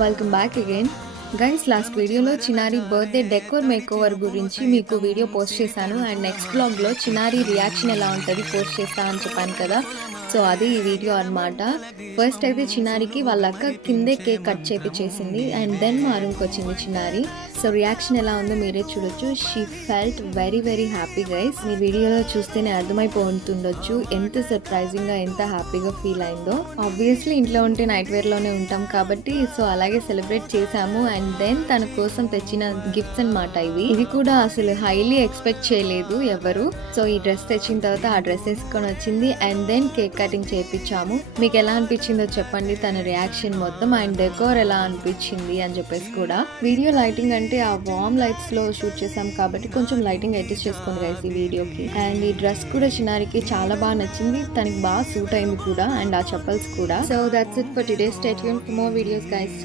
Welcome back again guys. Last వీడియోలో చిన్నారి birthday decor makeover గురించి మీకు వీడియో పోస్ట్ చేశాను అండ్ నెక్స్ట్ బ్లాగ్లో చిన్నారి రియాక్షన్ ఎలా ఉంటుంది పోస్ట్ చేస్తా అని చెప్పాను కదా. సో అది ఈ వీడియో అనమాట. ఫస్ట్ అయితే చిన్నారికి వాళ్ళ అక్క కిందే కేక్ కట్ చేపించేసింది అండ్ దెన్ మా రూమ్కి వచ్చింది చిన్నారి. సో రియాక్షన్ ఎలా ఉందో మీరే చూడొచ్చు. She felt very very happy guys. మీ వీడియోలో చూస్తేనే అర్థమైపోతుండొచ్చు ఎంత సర్ప్రైజింగ్గా ఎంత హ్యాపీగా ఫీల్ అయిందో. ఆబ్వియస్లీ ఇంట్లో ఉంటే నైట్ వేర్లోనే ఉంటాం కాబట్టి సో అలాగే సెలబ్రేట్ చేశాము. అండ్ దెన్ తన కోసం తెచ్చిన గిఫ్ట్స్ అనమాట ఇవి కూడా అసలు హైలీ ఎక్స్పెక్ట్ చేయలేదు ఎవరు. సో ఈ డ్రెస్ తెచ్చిన తర్వాత ఆ డ్రెస్ వేసుకొని వచ్చింది అండ్ దెన్ కేక్ కటింగ్ చేయించాము. మీకు ఎలా అనిపించిందో చెప్పండి తన రియాక్షన్ మొత్తం అండ్ డెకోర్ ఎలా అనిపించింది అని చెప్పేసి కూడా. వీడియో లైటింగ్ అంటే ఆ వార్మ్ లైట్స్ లో షూట్ చేసాం కాబట్టి కొంచెం లైటింగ్ అడ్జస్ట్ చేసుకోండి గైస్ ఈ వీడియోకి. అండ్ ఈ డ్రెస్ కూడా చిన్నారికి చాలా బాగా నచ్చింది, తనకి బాగా సూట్ అయింది కూడా అండ్ ఆ చెప్పల్స్ కూడా. So that's it for today. Stay tuned for more videos guys.